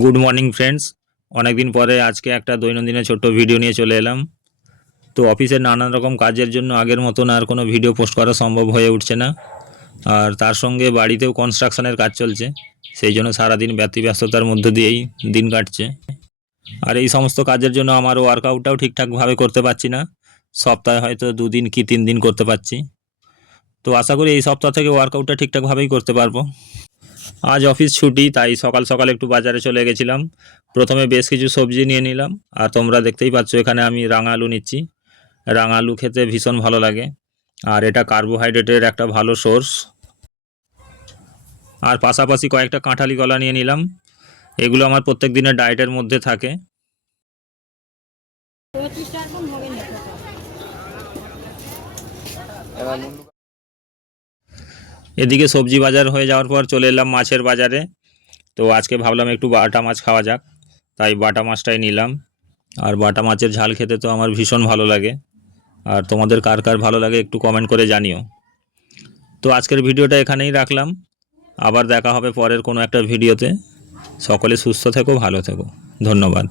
Good morning friends. অনেক দিন পরে আজকে একটা দৈনন্দিনের ছোট্ট ভিডিও নিয়ে চলে এলাম। তো অফিসের নানান রকম কাজের জন্য আগের মতন আর কোনো ভিডিও পোস্ট করা সম্ভব হয়ে উঠছে না। আর তার সঙ্গে বাড়িতেও কনস্ট্রাকশনের কাজ চলছে, সেই জন্য সারাদিন ব্যস্ততার মধ্য দিয়েই দিন কাটছে। আর এই সমস্ত কাজের জন্য আমার ওয়ার্কআউটটাও ঠিকঠাকভাবে করতে পারছি না। সপ্তাহে হয়তো 2 দিন কি 3 দিন করতে পারছি। তো আশা করি এই সপ্তাহ থেকে ওয়ার্কআউটটা ঠিকঠাকভাবেই করতে পারবো। আজ অফিস ছুটি, তাই সকাল সকাল একটু বাজারে চলে গেছিলাম। প্রথমে বেশ কিছু সবজি নিয়ে নিলাম। আর তোমরা দেখতেই পাচ্ছ এখানে আমি রাঙা আলু নিচ্ছি। রাঙা আলু খেতে ভীষণ ভালো লাগে, আর এটা কার্বোহাইড্রেটের একটা ভালো সোর্স। আর পাশাপাশি কয়েকটা কাঁঠালি কলা নিয়ে নিলাম। এগুলো আমার প্রত্যেক দিনের ডায়েটের মধ্যে থাকে। এদিকে সবজি বাজার হয়ে যাওয়ার পর চলে এলাম মাছের বাজারে। তো আজকে ভাবলাম একটু বাটা মাছ খাওয়া যাক, তাই বাটা মাছটাই নিলাম। আর বাটা মাছের ঝাল খেতে তো আমার ভীষণ ভালো লাগে। আর তোমাদের কার কার ভালো লাগে একটু কমেন্ট করে জানিও। তো আজকের ভিডিওটা এখানেই রাখলাম। আবার দেখা হবে পরের কোনো একটা ভিডিওতে। সকলে সুস্থ থেকো, ভালো থেকো। ধন্যবাদ।